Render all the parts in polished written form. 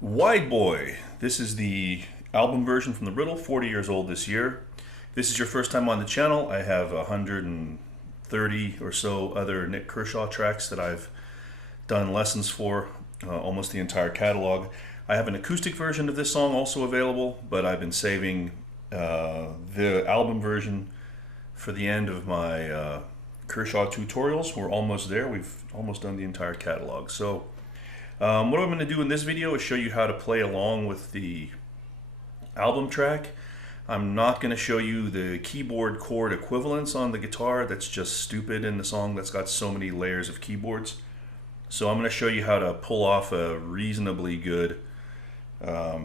Wide Boy. This is the album version from the Riddle, 40 years old this year. If this is your first time on the channel, I have 130 or so other Nik Kershaw tracks that I've done lessons for, almost the entire catalog. I have an acoustic version of this song also available, but I've been saving the album version for the end of my Kershaw tutorials. We're almost there. We've almost done the entire catalog. So what I'm going to do in this video is show you how to play along with the album track. I'm not going to show you the keyboard chord equivalents on the guitar. That's just stupid in the song that's got so many layers of keyboards. So I'm going to show you how to pull off a reasonably good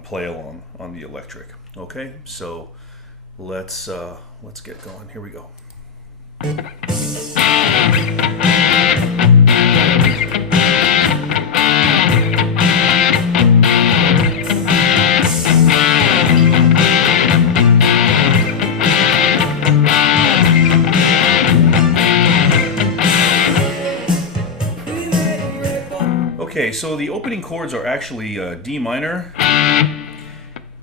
play along on the electric. Okay, so let's get going. Here we go. Okay, so the opening chords are actually D minor,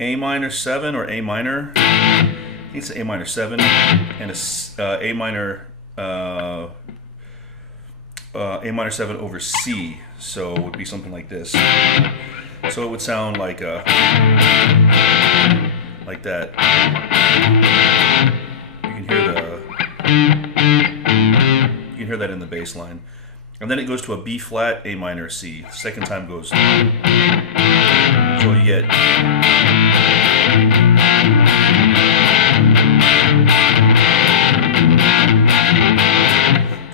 A minor 7 or A minor. I think it's A minor 7 and A minor 7 over C. So it would be something like this. So it would sound like that. You can hear that in the bass line. And then it goes to a B flat, A minor, C. Second time goes. So you get.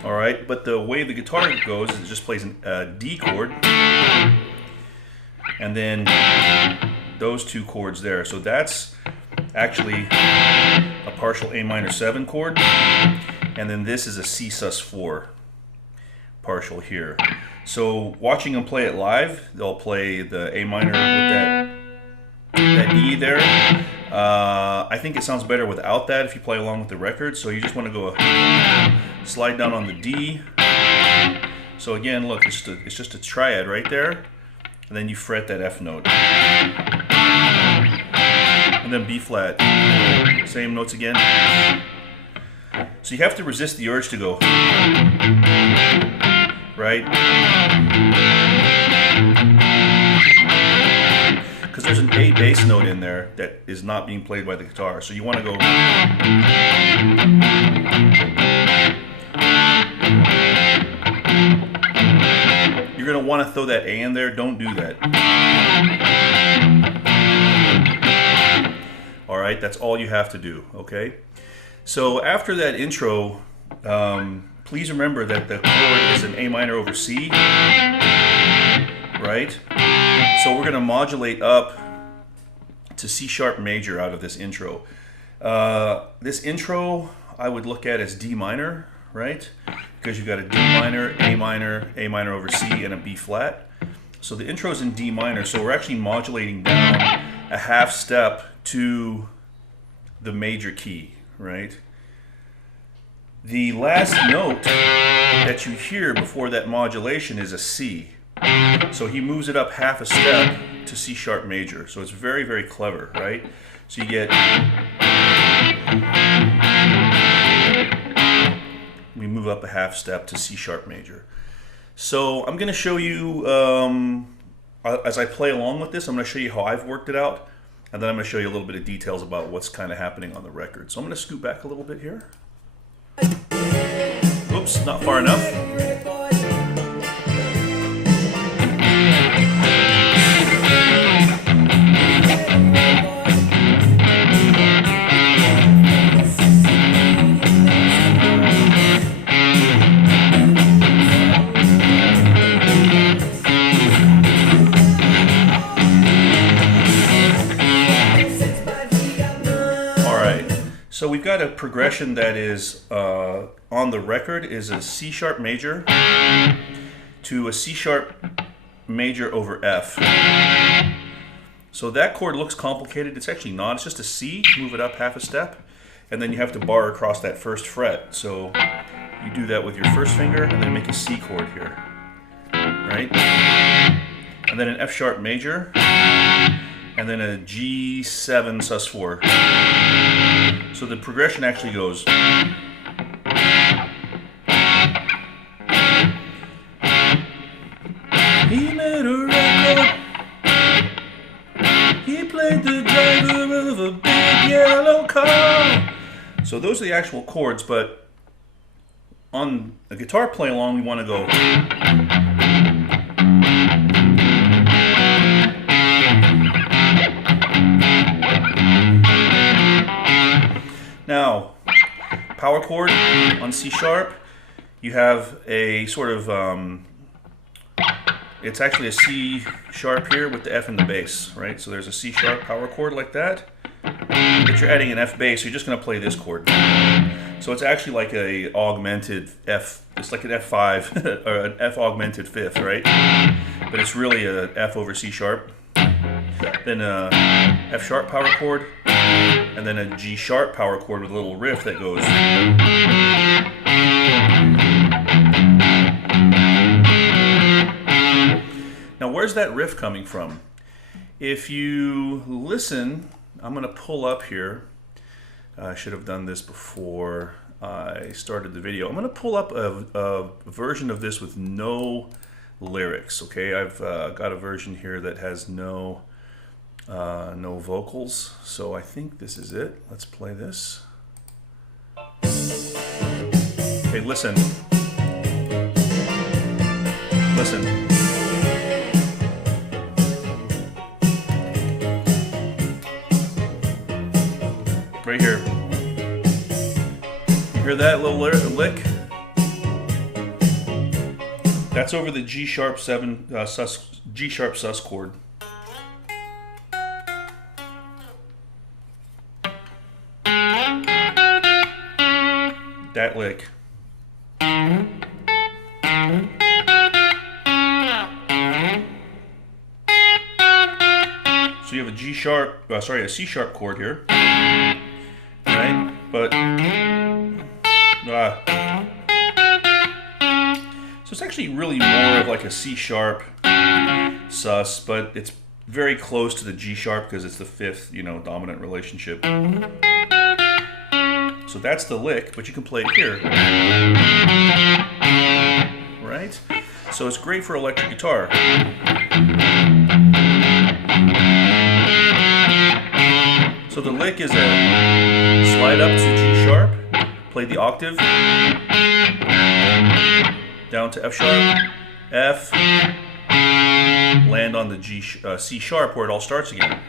All right, but the way the guitar goes is it just plays a D chord, and then those two chords there. So that's actually a partial A minor 7 chord, and then this is a C sus4. Partial here. So watching them play it live, they'll play the A minor with that E there. I think it sounds better without that if you play along with the record. So you just want to go slide down on the D. So again, look, it's just a triad right there, and then you fret that F note, and then B flat, same notes again. So you have to resist the urge to go. Right? Because there's an A bass note in there that is not being played by the guitar. So you want to go. You're going to want to throw that A in there. Don't do that. All right, that's all you have to do. Okay? So after that intro, please remember that the chord is an A minor over C, right? So we're going to modulate up to C sharp major out of this intro. This intro I would look at as D minor, right? Because you've got a D minor, A minor over C, and a B flat. So the intro is in D minor, so we're actually modulating down a half step to the major key, right? The last note that you hear before that modulation is a C. So he moves it up half a step to C sharp major. So it's very, very clever, right? So you get, we move up a half step to C sharp major. So I'm going to show you, as I play along with this, I'm going to show you how I've worked it out. And then I'm going to show you a little bit of details about what's kind of happening on the record. So I'm going to scoot back a little bit here. Oops, not far enough. So we've got a progression that is on the record is a C sharp major to a C sharp major over F. So that chord looks complicated. It's actually not. It's just a C. Move it up half a step, and then you have to bar across that first fret. So you do that with your first finger, and then make a C chord here, right? and then an F sharp major, and then a G7 sus4. So the progression actually goes. He made a record. He played the driver of a big yellow car. So those are the actual chords, but on a guitar play along, we want to go. Now, power chord on C sharp, you have a sort of, it's actually a C sharp here with the F in the bass, right? So there's a C sharp power chord like that, but you're adding an F bass, so you're just going to play this chord. So it's actually like a augmented F, it's like an F5 or an F augmented fifth, right? But it's really a F over C sharp, then a F sharp power chord, and then a G sharp power chord with a little riff that goes. Now where's that riff coming from? If you listen, I'm going to pull up here. I should have done this before I started the video. I'm going to pull up a version of this with no lyrics. Okay, I've got a version here that has no vocals. So I think this is it. Let's play this. Okay, listen. Listen. Right here. You hear that little lick? That's over the G sharp G sharp sus chord. That lick. So you have a G sharp, sorry, a C sharp chord here. Right? But so it's actually really more of like a C sharp sus, but it's very close to the G sharp because it's the fifth, dominant relationship. So that's the lick, but you can play it here. Right? So it's great for electric guitar. So the lick is a slide up to G sharp, play the octave, down to F sharp, F, land on the C sharp where it all starts again.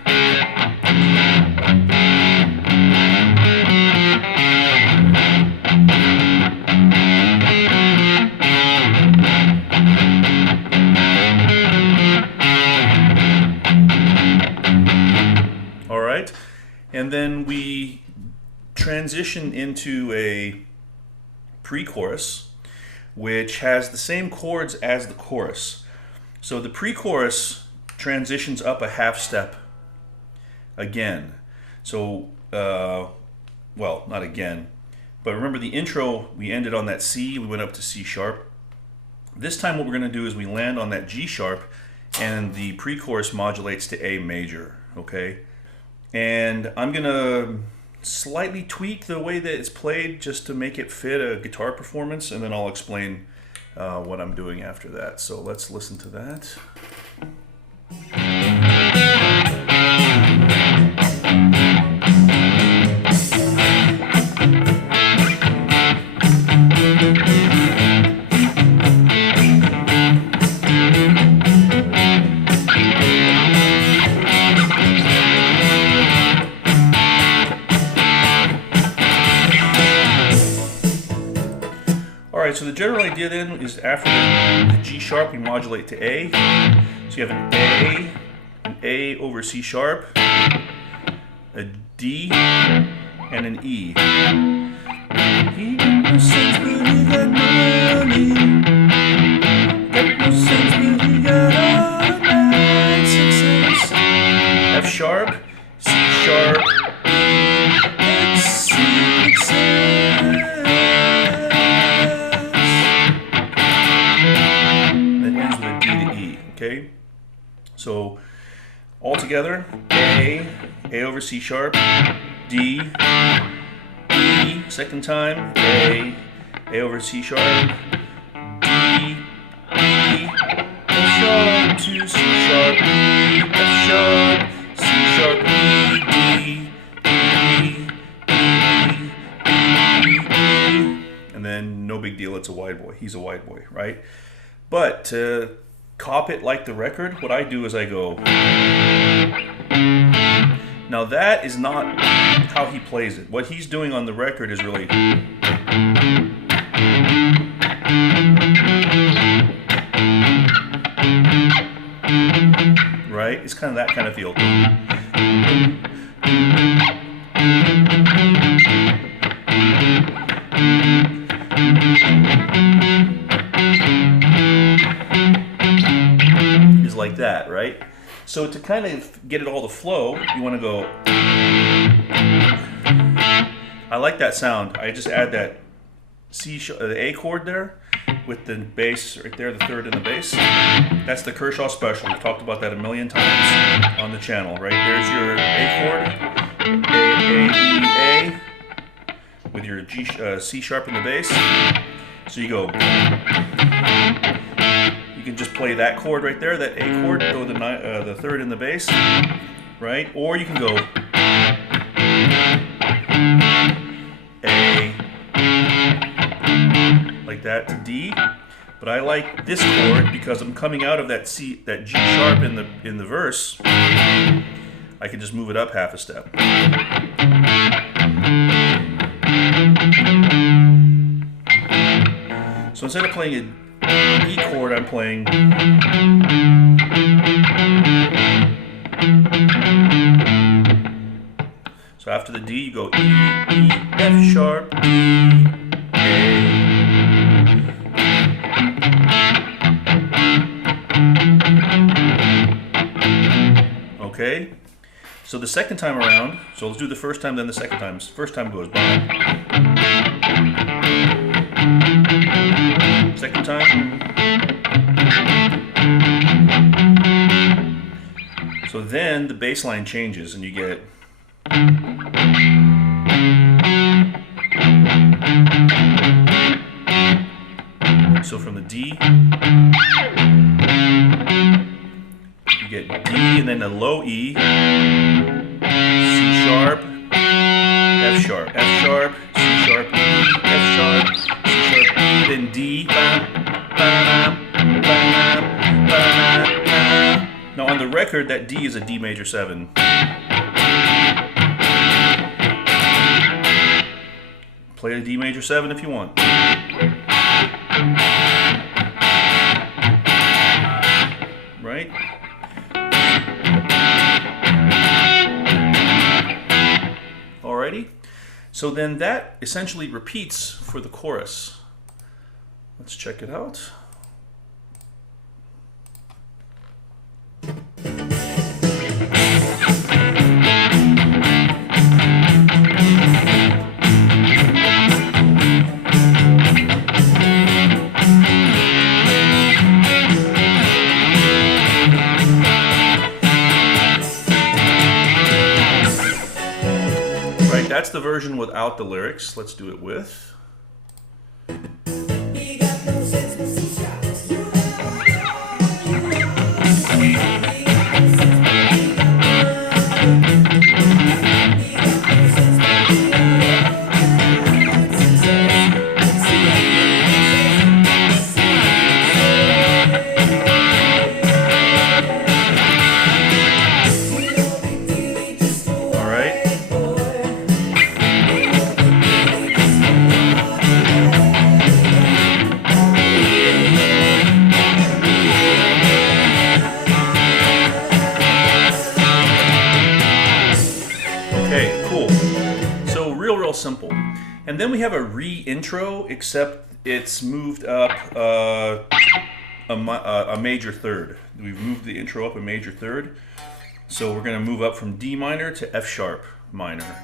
All right, and then we transition into a pre-chorus, which has the same chords as the chorus. So the pre-chorus transitions up a half step again. So, well, not again, but remember the intro, we ended on that C, we went up to C sharp. This time what we're gonna do is we land on that G sharp and the pre-chorus modulates to A major, okay? And I'm gonna slightly tweak the way that it's played just to make it fit a guitar performance, and then I'll explain what I'm doing after that. So let's listen to that. Alright, so the general idea then is after the G sharp, we modulate to A. So you have an A over C sharp, a D, and an E. He got no sense, but he got money. Got no sense, but he got all the night success. F sharp, C sharp, and C success. That ends with a D to E, okay? So all together, A over C sharp, D, E, second time, A over C sharp, D, E, F sharp to C sharp, E, F sharp, C sharp, E, D, E, E, E, and then no big deal, it's a wide boy. He's a wide boy, right? But to cop it like the record, what I do is I go. Now that is not how he plays it. What he's doing on the record is really. Right? It's kind of that kind of feel. Is like that, right? So to kind of get it all to flow, you want to go. I like that sound. I just add that the A chord there with the bass right there, the third in the bass. That's the Kershaw special. We've talked about that a million times on the channel, right? There's your A chord, A, with your C sharp in the bass. So you go. You can just play that chord right there, that A chord, throw the third in the bass, right? Or you can go A, like that to D. But I like this chord because I'm coming out of that G sharp in the verse. I can just move it up half a step. So instead of playing an E chord, I'm playing. So after the D, you go E, E, F sharp, D, A. Okay? So the second time around, so let's do the first time, then the second time. First time goes bang. Second time. So then the bass line changes and you get. So from the D, you get D and then a low E, C sharp, F sharp, F sharp, C sharp, E, F sharp, C sharp, E, then D. Now on the record, that D is a D major 7. Play a D major 7 if you want. Right? Alrighty. So then that essentially repeats for the chorus. Let's check it out. That's the version without the lyrics. Let's do it with. Simple. And then we have a re-intro, except it's moved up a major third. We've moved the intro up a major third. So we're going to move up from D minor to F sharp minor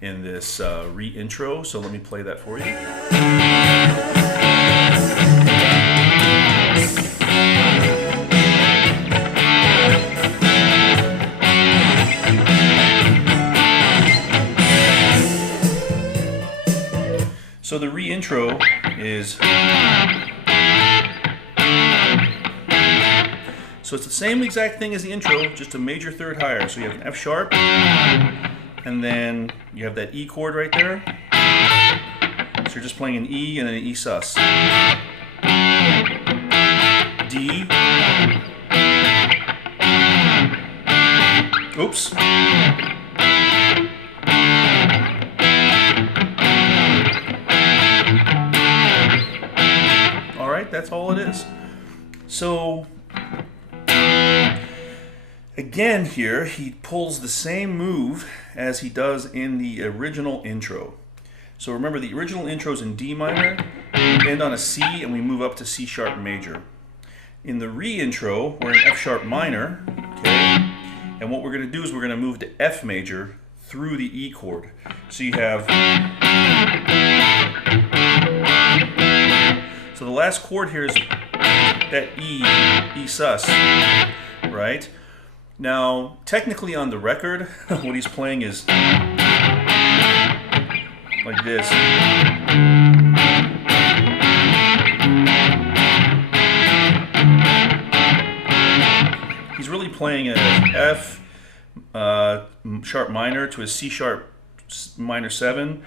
in this re-intro. So let me play that for you. So the re-intro is, so it's the same exact thing as the intro, just a major third higher. So you have an F sharp, and then you have that E chord right there. So you're just playing an E and then an E sus. D. Oops. All right, that's all it is. So again here, he pulls the same move as he does in the original intro. So remember, the original intro is in D minor, we end on a C, and we move up to C sharp major. In the re-intro, we're in F sharp minor, okay? And what we're going to do is we're going to move to F major through the E chord. So you have, so the last chord here is that E sus, right? Now, technically on the record, what he's playing is like this. He's really playing an F sharp minor to a C sharp minor 7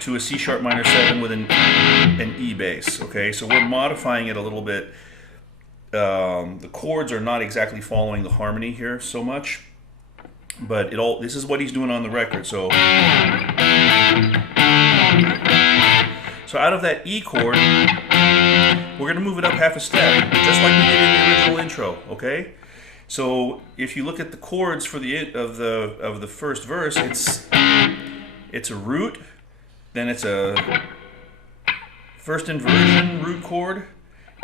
to a C sharp minor 7 with an E bass. Okay, so we're modifying it a little bit. The chords are not exactly following the harmony here so much, but this is what he's doing on the record. So out of that E chord, we're going to move it up half a step, just like we did in the original intro. Okay, so if you look at the chords for the first verse, it's a root, then it's a first inversion root chord,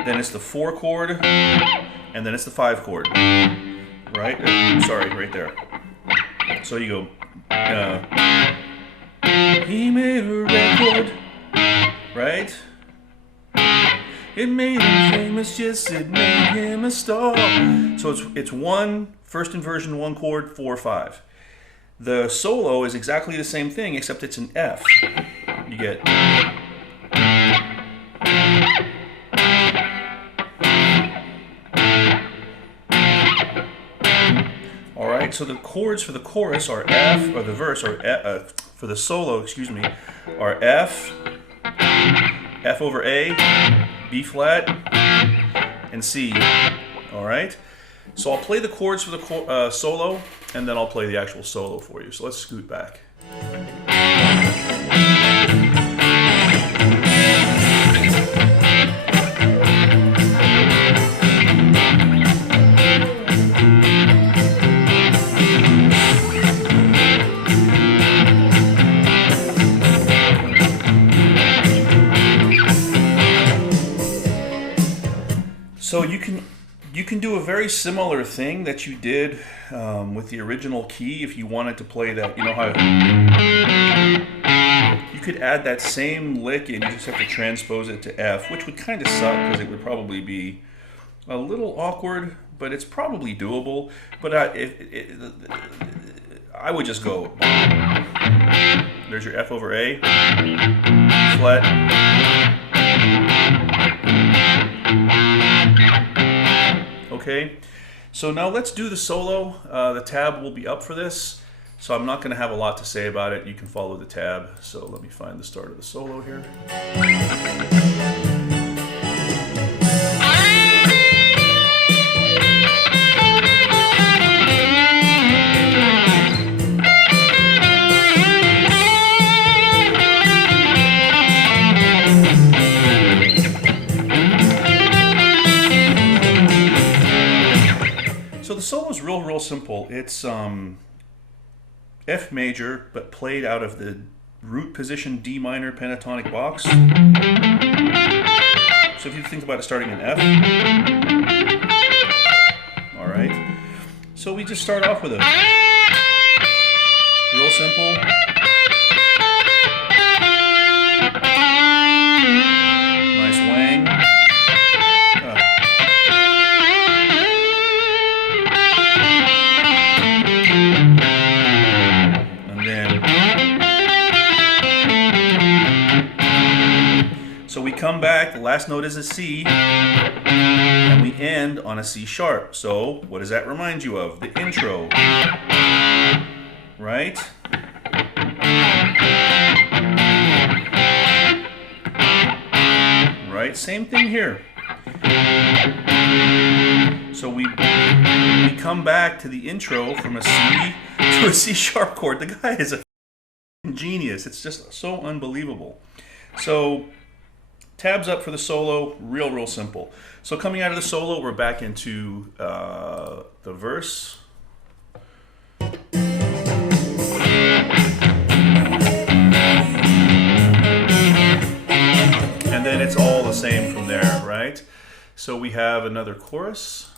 then it's the 4 chord, and then it's the 5 chord. Right? Sorry, right there. So you go. He made a record, right? It made him famous, yes, it made him a star. So it's one first inversion, 1 chord, 4, 5. The solo is exactly the same thing, except it's an F. You get. All right. So the chords for the chorus are F, or the verse, or for the solo, excuse me, are F, F over A, B flat, and C. All right. So I'll play the chords for the solo, and then I'll play the actual solo for you. So let's scoot back. So you can do a very similar thing that you did with the original key if you wanted to play that. You know how you could add that same lick and you just have to transpose it to F, which would kind of suck because it would probably be a little awkward, but it's probably doable. But I would just go. There's your F over A, flat. Okay, so now let's do the solo. The tab will be up for this, so I'm not going to have a lot to say about it. You can follow the tab. So let me find the start of the solo here. So the solo is real simple. It's F major, but played out of the root position D minor pentatonic box. So if you think about it starting in F. All right. So we just start off with a real simple. Nice wang. And then come back, the last note is a C, and we end on a C sharp. So what does that remind you of? The intro, right? Right, same thing here. So we come back to the intro from a C to a C sharp chord. The guy is a genius. It's just so unbelievable. So tabs up for the solo, real simple. So coming out of the solo, we're back into the verse. And then it's all the same from there, right? So we have another chorus.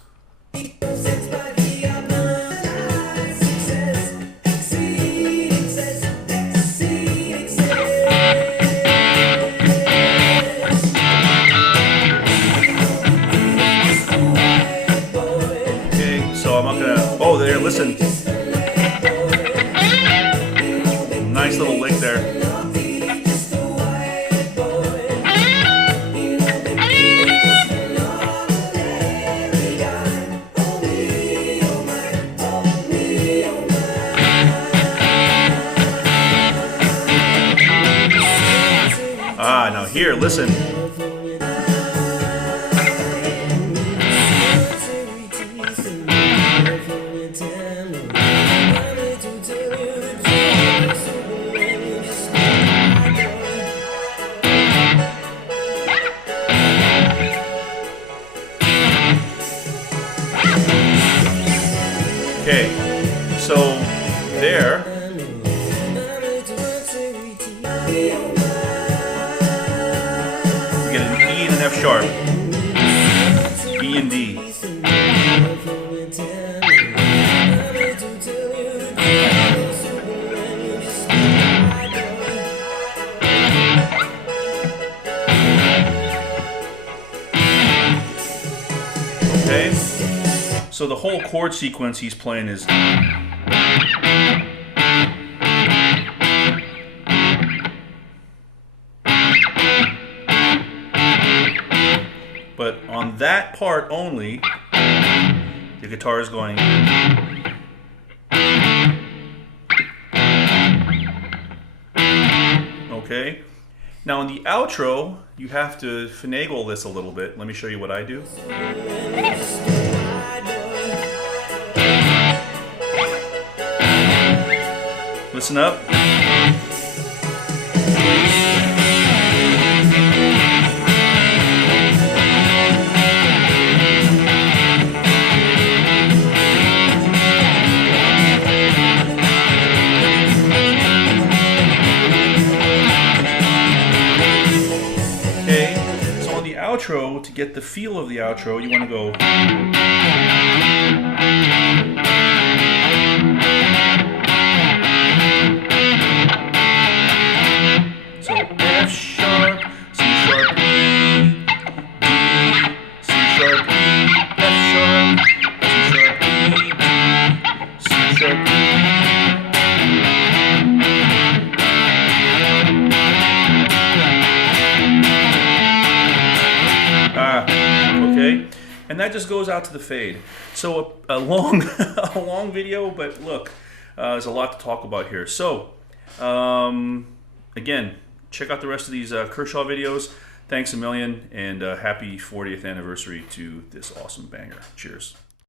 Oh, there, listen. Nice little lick there. Now here, listen. Okay, so there, we get an E and an F sharp, E and D. Okay. So the whole chord sequence he's playing is but on that part only, the guitar is going okay. Now in the outro, you have to finagle this a little bit. Let me show you what I do. Listen up. Okay, so on the outro, to get the feel of the outro, you want to go. F sharp, C sharp, E, D, C sharp, E, F sharp, C sharp, E, D, C sharp, E. Okay, and that just goes out to the fade. So a long, a long video, but look, there's a lot to talk about here. So again, check out the rest of these Kershaw videos. Thanks a million, and happy 40th anniversary to this awesome banger. Cheers.